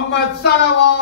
मोहम्मद सलवात।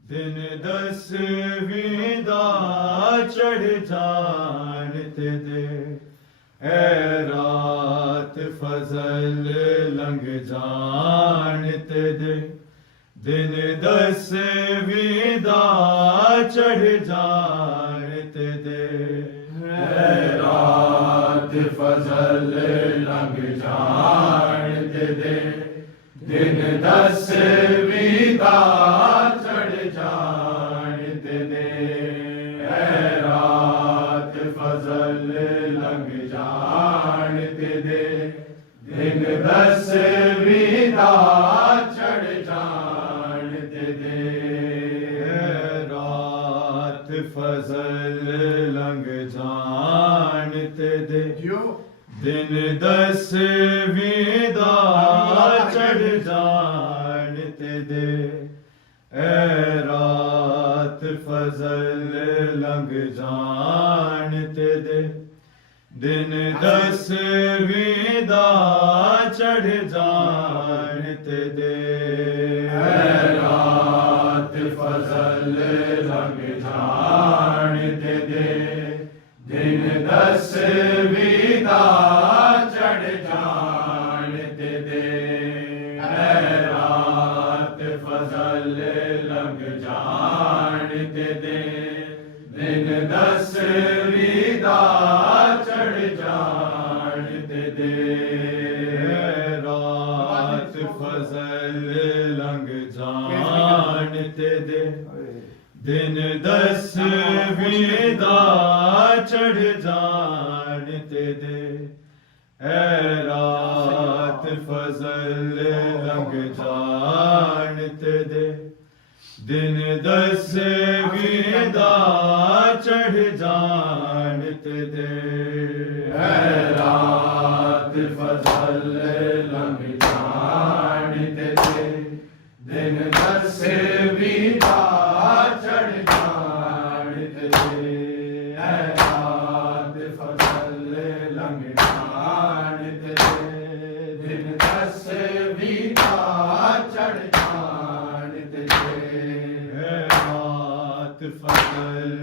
दिन 10वीं दा चढ़ जानते दे, ऐ रात फजल लंघ जानते दे। दिन 10वीं दा चढ़ जानते दे, ऐ रात फजल लंघ जानते दे। दिन 10वीं दा चढ़ जानते दे, ऐ रात फजल लंघ जानते दे। दिन 10वीं विदा चढ़ जान ते दे रात फजल लंघ जान ते दे दिन दस विदा चढ़ जान ते दे रात फजल लंघ जान ते दे दिन दस विदा चढ़ जान ते दे रात फजल लंघ जान ते दे दिन दस विदा चढ़ जान ते दे रात फजल लंघ जान ते दे दिन दस विदा चढ़ जान ते दे रात फजल लंघ जान ते दे दिन दस विदा चढ़ जान ते दे रात फजल लंघ जान ते दे दिन दस विदा चढ़ जान ते दे रात फजल लंघ जान ते दे दिन दस विदा चढ़ जान ते दे रात फजल लंघ जान ते दे दिन दस विदा चढ़ जान ते दे रात फजल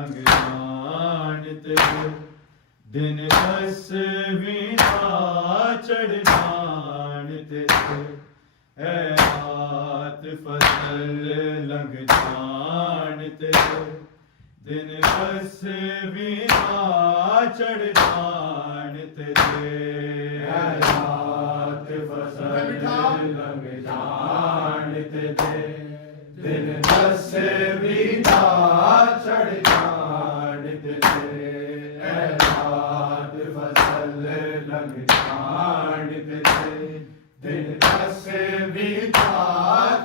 लंघ जान ते दे दिन दस विदा चढ़ जान ते दे रात फजल लंघ जान ते दे दिन दस विदा चढ़ जान ते दे रात फजल लंघ जान ते दे दिन दस विदा चढ़ जान ते दे रात फजल लंघ जान ते दे दिन दस विदा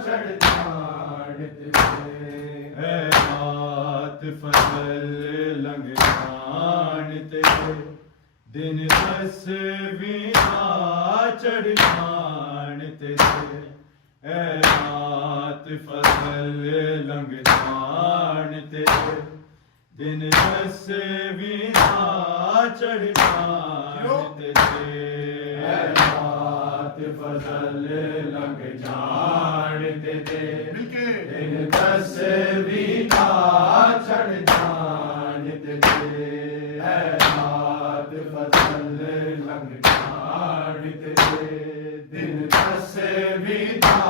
चढ़ जान ते दे रात फजल लंघ जान ते दे दिन दस विदा चढ़ जान ते दे रात फजल लंघ जान ते दे दिन दस विदा चढ़ जान ते दे रात फजल लंघ जान ते दे दिन दस विदा चढ़ जान ते दे रात फजल लंघ जान ते दे दिन दस विदा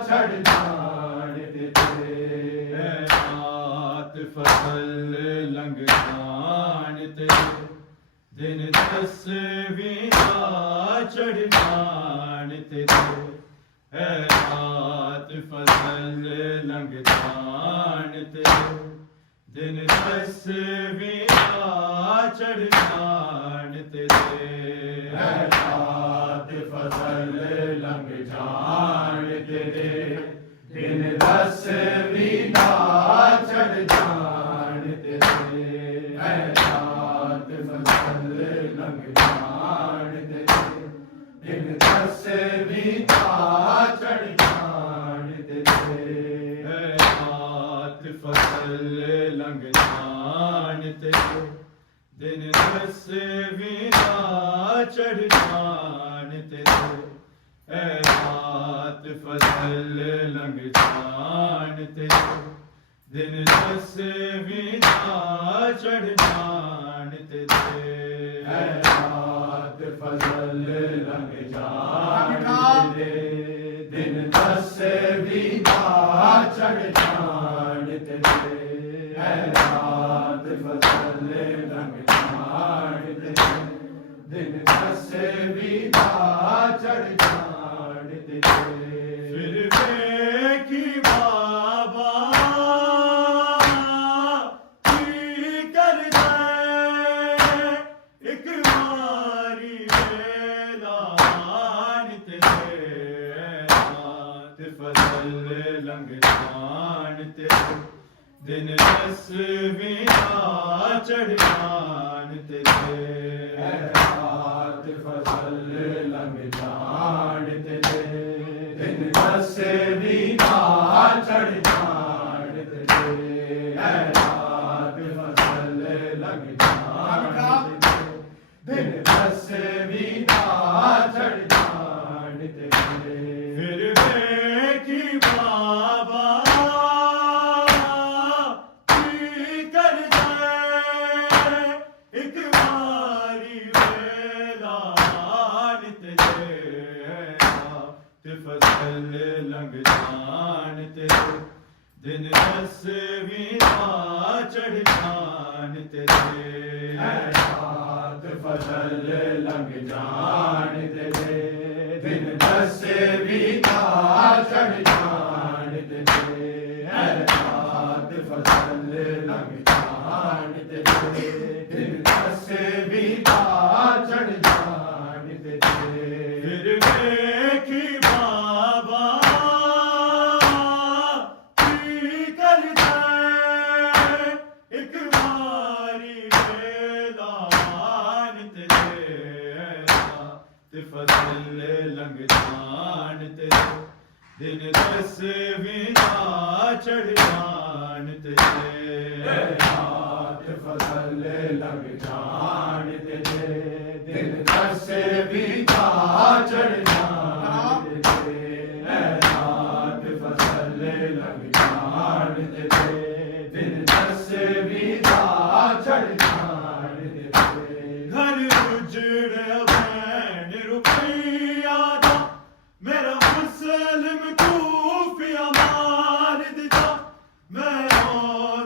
चढ़ जान ते दे रात फजल लंघ जान ते दे दिन दस विदा चढ़ जान ते दे रात फजल लंघ जान ते दे दिन दस विदा चढ़ जान ते दे रात फजल लंघ जान ते दे दिन दस विदा चढ़ जान ते दे रात फजल लंघ जान ते दे दिन दस विदा चढ़ जान ते दे रात फजल लंघ जान ते दे दिन दस विदा चढ़ जान ते दे रात फजल लंघ जान ते दे दिन दस विदा चढ़ जान ते दे रात फजल लंघ जान ते दे दिन दस विदा चढ़ जान ते दे रात फजल लंघ जान ते दे दिन दस विदा चढ़ जान ते दे फिर देखी बाबा की कर दे एक बारी वेलान ते दे फसल लंघ जान तेरे दिन दसवीं चढ़ जान तेरे रात फसल लंघ जान तेरे दिन दसवीं चढ़ जान तेरे रात फसल लंघ जान तेरे दिन दसवीं चढ़ जान तेरे फिर देखी बाबा की कर जाए एक बारी वेलान तेरे ते फसल लंघ जान तेरे दिन दसवीं चढ़ जान तेरे रात फसल लंघ जान तेरे दिन दसवीं चढ़ जान तेरे रात फसल लंघ जान तेरे दिन दसवीं चढ़ जान तेरे फिर देखी बाबा की कर जाए एक बारी वेलान तेरे ते फसल लंघ जान तेरे दिन दसवीं चढ़ जान तेरे रात फसल लंघ जान तेरे दिन दसवीं चढ़ जान तेरे रात फसल लंघ जान तेरे दिन दसवीं चढ़ जान तेरे घर उजड़ बहन रुपया दा मेरा मुसलिम खूफिया मार दिता मैं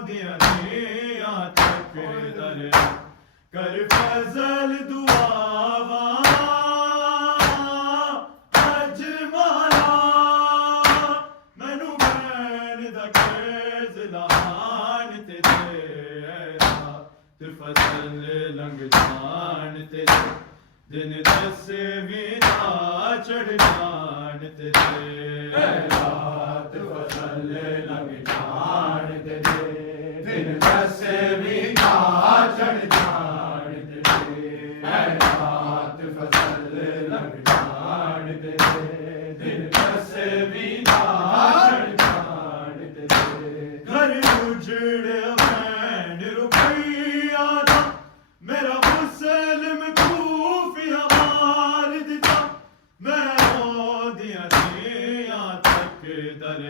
दिया दिया तक दर कर फजल दुआवा अज मारा मैनू बैन दा कर्ज लान तेरे ते फसल लंघ जान तेरे दिन दसवीं चढ़ जान तेरे रात फसल लंघ जान तेरे दिन दसवीं चढ़ जान तेरे रात फसल लंघ जान तेरे दिन दसवीं चढ़ जान तेरे घर उजड़ बहन रुपया दा मेरा मुसलिम खूफिया मार दिता मैं दिया दिया तक दर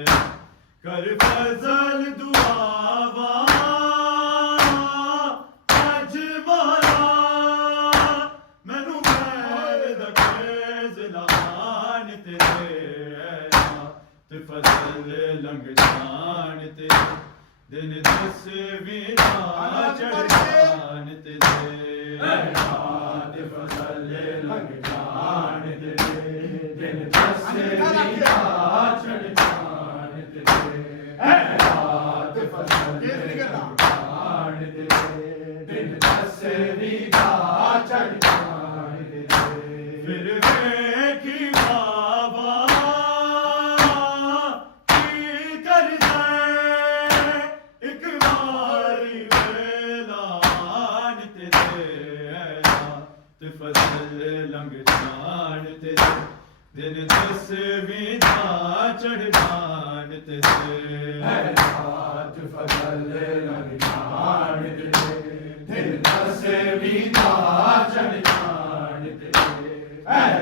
कर फजल दुआवा अज मारा मैनू बैर दा कर्ज लान तेरे ते फसल लंघ जान तेरे दिन दसवीं चढ़ जान तेरे रात फसल लंघ जान तेरे दिन दसवीं चढ़ जान तेरे रात फसल लंघ जान तेरे दिन दसवीं चढ़ जान तेरे फिर देखी बाबा की कर जाए एक बारी वेलान तेरे ते फसल लंघ जान तेरे दिन दसवीं चढ़ जान तेरे रात फसल लंघ जान तेरे दिन दसवीं चढ़ जान तेरे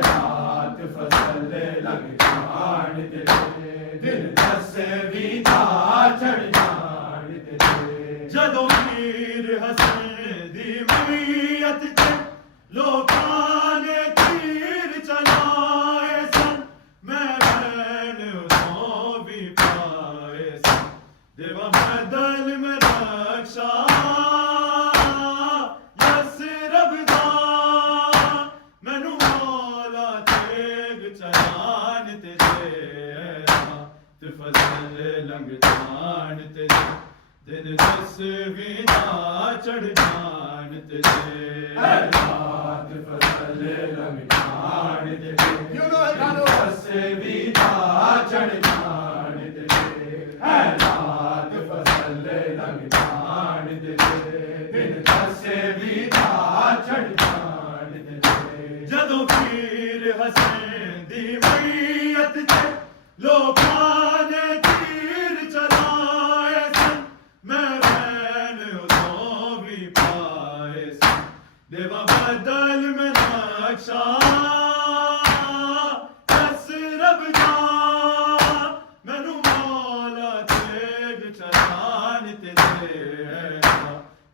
रात फसल लंघ जान तेरे दिन दसवीं चढ़ जान तेरे जदों मीर हसन दी मैयत ते लोकां ने तीर चलाए सन मैं बहन उदों भी पाए सन देवा बदल में रक्षा यस रब दा मैनू मौला तेग चलान तेरे ते फसल लंघ जान तेरे दिन दसवीं चढ़ जान तेरे रात फसल लंघ जान तेरे दिन दसवीं चढ़ जान दी मैयत ते लोकां ने तीर चलाए सन मैं बहन उदों भी पाए सन देवा बदल में नक्शा दस रब दा मैनू मौला तेग चलान ते देना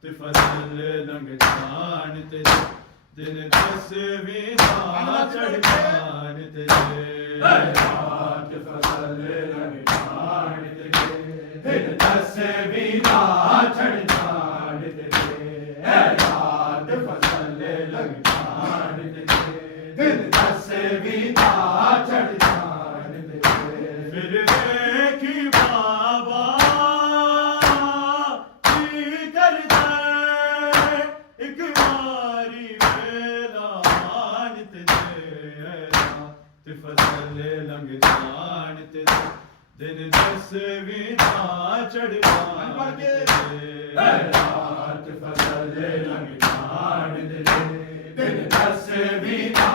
ते फसल लंघ जान ते दिन दस भी ना चढ़ान ते रात फसल लंघ जान ते दिन दस भी ना चढ़ जान ते रात फसल लंघ जान ते दिन दस भी ना चढ़ जान ते फिर देखी बाबा की कर दे एक बारी वेला मान ते फसल लंघ जान ते दिन दस भी ना चढ़ जान ते रात फसल लंघ जान ते दिन दस भी ना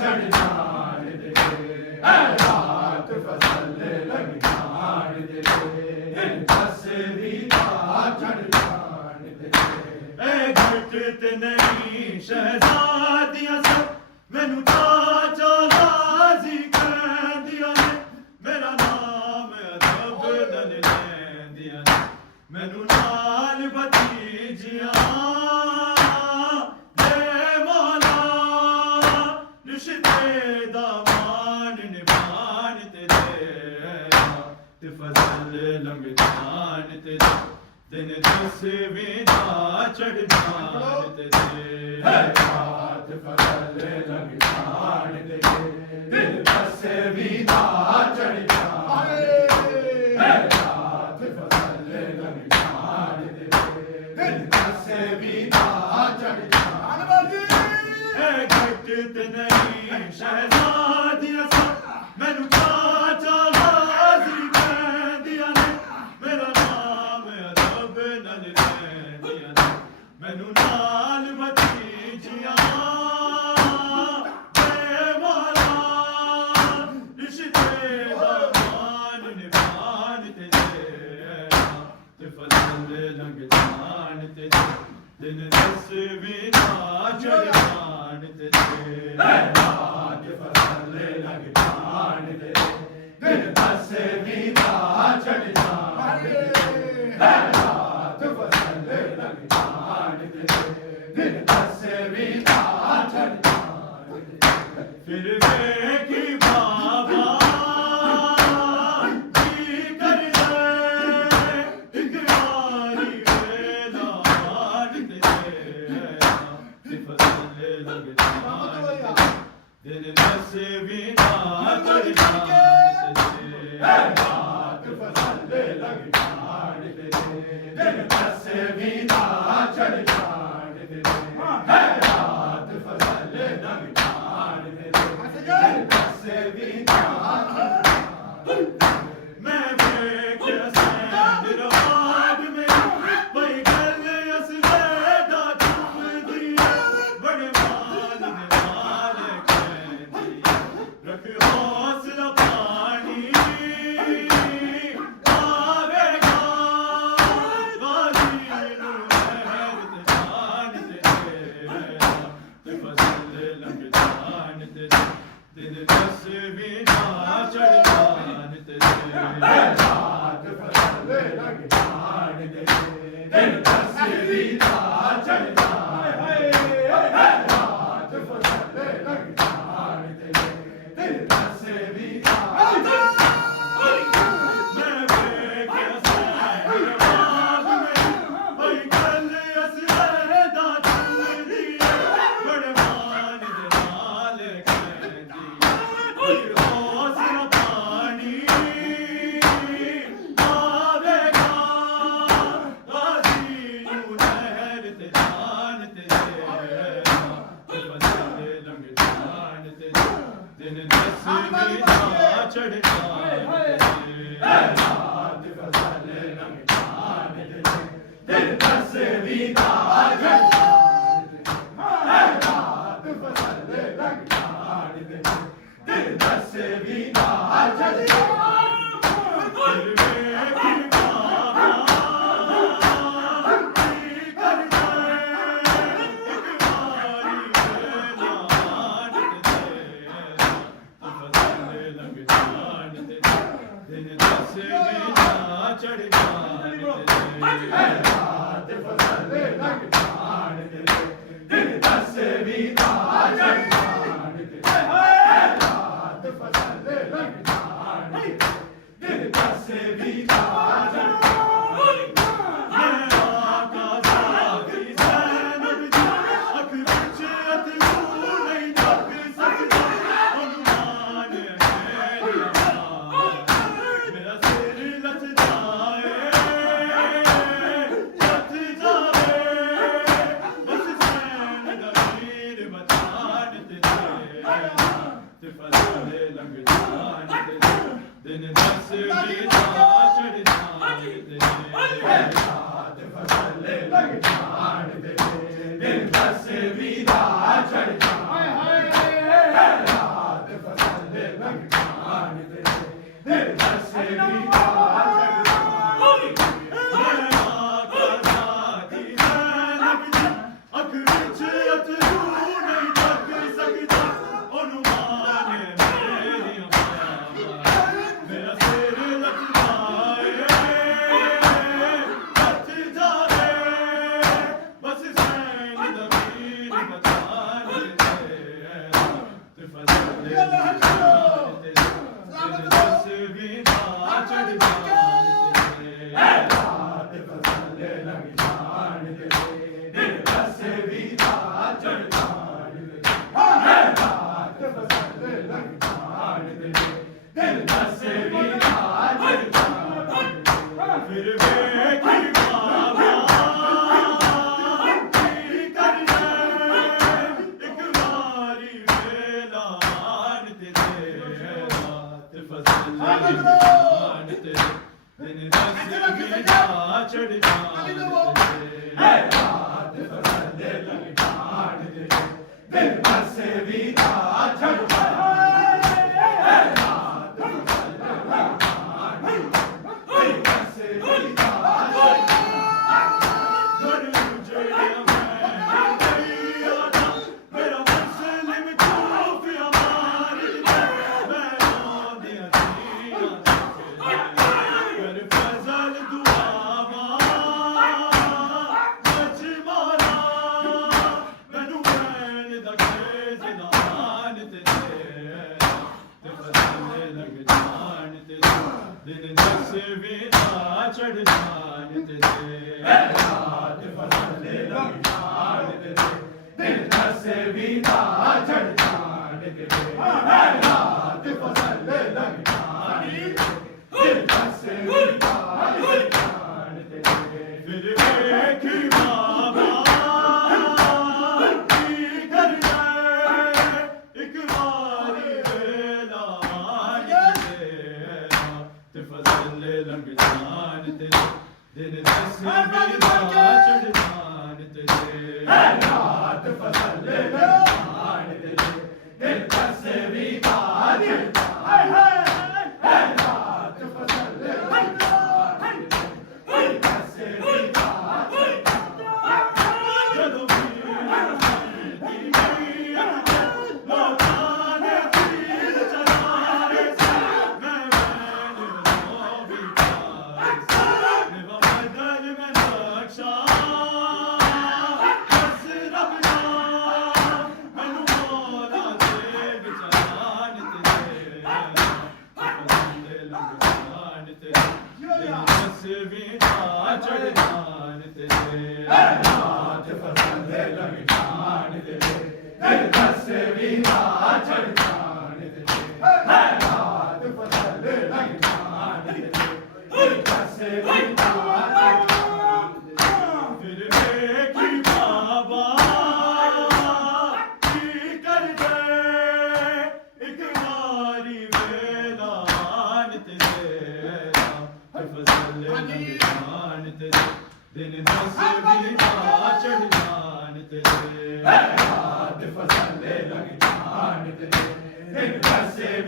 चढ़ जान ते रात फसल लंघ जान ते दिन दस भी ना चढ़ जान ते घट नहीं शहजादियां सब मैनू चाचा गाजी कह दिया ने मेरा नाम अदब नल लैंदियां ने मैनू नाल भतीजियां दे मौला रिश्ते दा मान निभान ते फसल लंघ जान ते दिन दस भी ना चढ़ जान ते रात फसल लंघ जान ते दिन दस भी ना चढ़ जान रात फसल लंघ जान ते दिन दस भी ना चढ़ जान घट नहीं शहजादियां सब मैनू चाचा गाजी कह दिया ने मेरा नाम अदब नल लैंदियां ने मैनू नाल भतीजियां दे मौला रिश्ते दा मान निभान ते फसल लंघ जान ते दिन दस भी ना चढ़ जान ते रात फसल लंघ जान ते दिन दस भी ना चढ़ जान ते रात फसल लंघ जान ते दिन दस भी ना चढ़ जान ते फिर देखी बाबा की कर दे एक बारी वेला मान ते फसल लंघ जान ते दिन दस भी ना चढ़ जान ते रात फसल लंघ जान ते दिन दस भी ना चढ़ जान ते रात फसल लंघ जान ते दिन दस भी ना मैं वेख्या सैंड रवाब में बई गल असले दा चुभदी बड़े मान दे नाल कहंदी रख हौसला पानी आवेगा गाजी नू महर ते जान ते फसल लंघ जान ते दिन दस भी ना चढ़ जान ते रात फसल लंघ जान ते दिन दस भी ना चढ़ जान रात फसल लंघ जान ते दिन दस भी ना मैं वेख्या सैंड रवाब में बई गल असले दा चुभदी बड़े मान दे नाल कहंदी कोई हौसला पानी आवेगा गाजी नू नहर ते जान ते फसल लंघ जान ते दिन दस भी ना चढ़ जान ते रात फसल लंघ जान ते दिन दस भी ना चढ़ जान ते रात फसल लंघ जान ते दिन दस दस वीना चढ़ फिर वे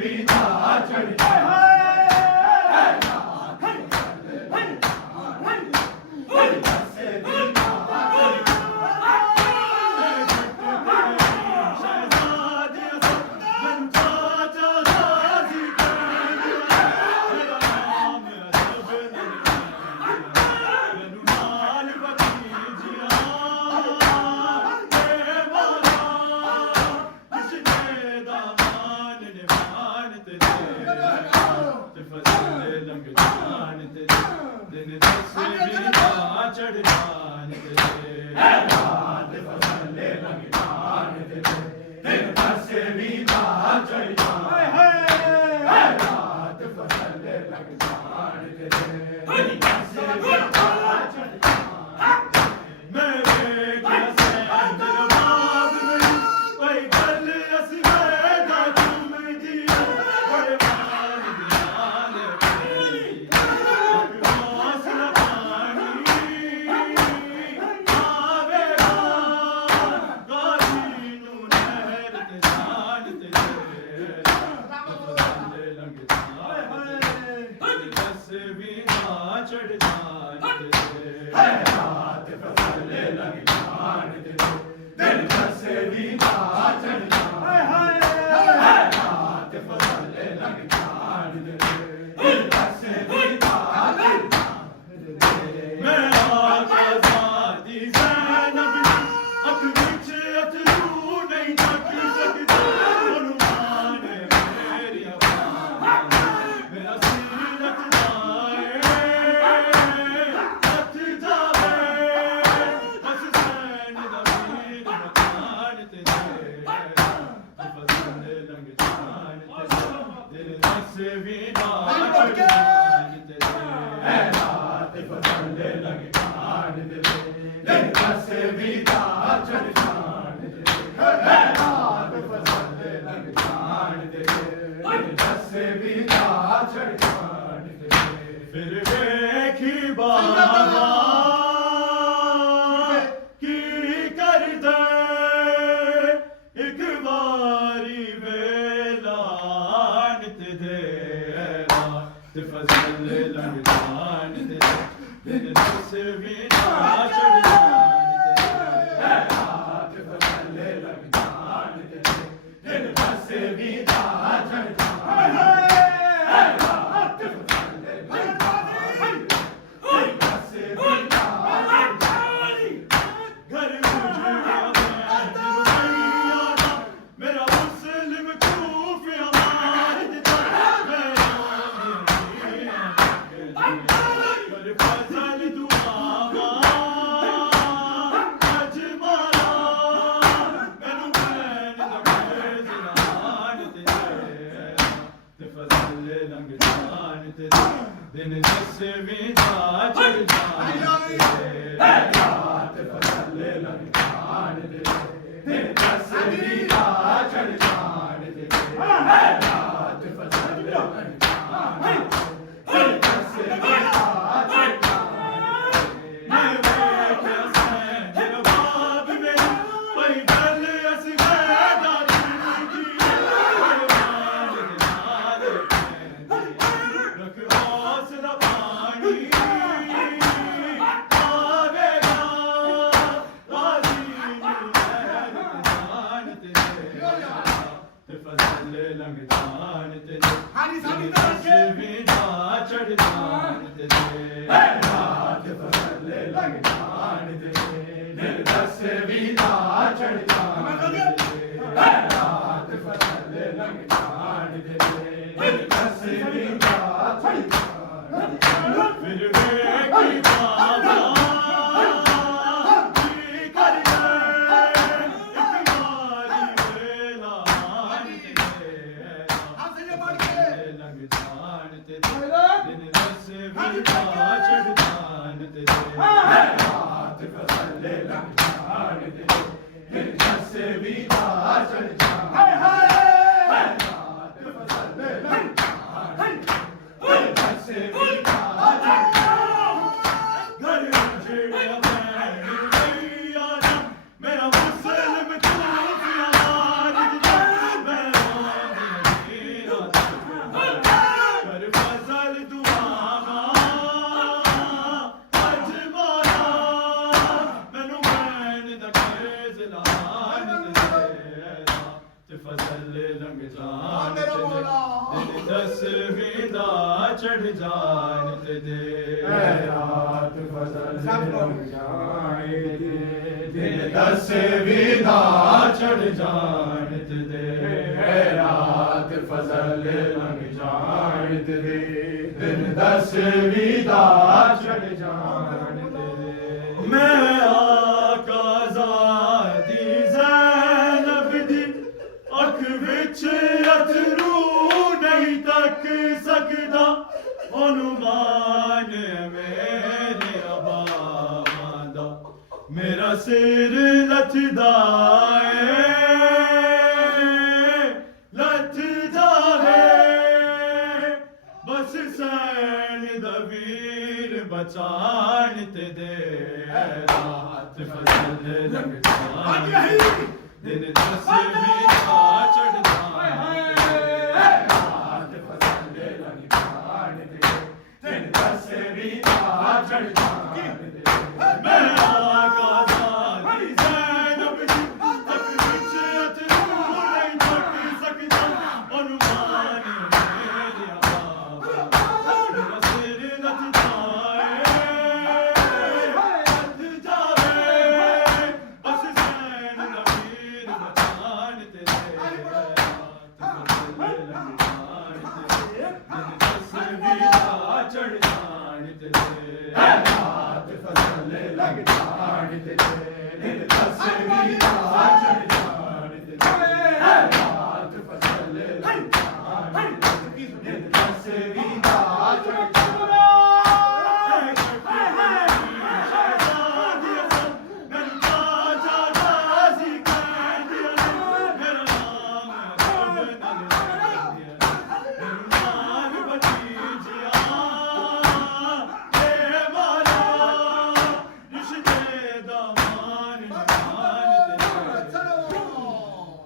Hey, Hey! दसवीं दा चढ़ जान ते दे रात फजल लंघ जाए दे दिन दसवीं दा चढ़ जान ते दे रात फजल लंघ जाए दे दिन दसवीं दा चढ़ जान ते दे मैं आका ज़ादी ज़ैनब दी अख विच अथरू नहीं तक सकदा अनुमान मेरे अबावां दा मेरा सिर लथदा है बस सैन दा वीर बचान ते दे रात फजल लंघ जान दिन दसवीं दा चढ़ जान रात फजल लंघ जाए दे दिन दसवीं दा चढ़ जाए दे मैं आका ज़ादी ज़ैनब दी अख विच अथरू नहीं तक सकदा अनुमान मेरे अबावां मेरा सिर लथदा बस सैन दा वीर बचान ते दे रात फजल लंघ जान ते दिन दसवीं दा चढ़ जान ते दे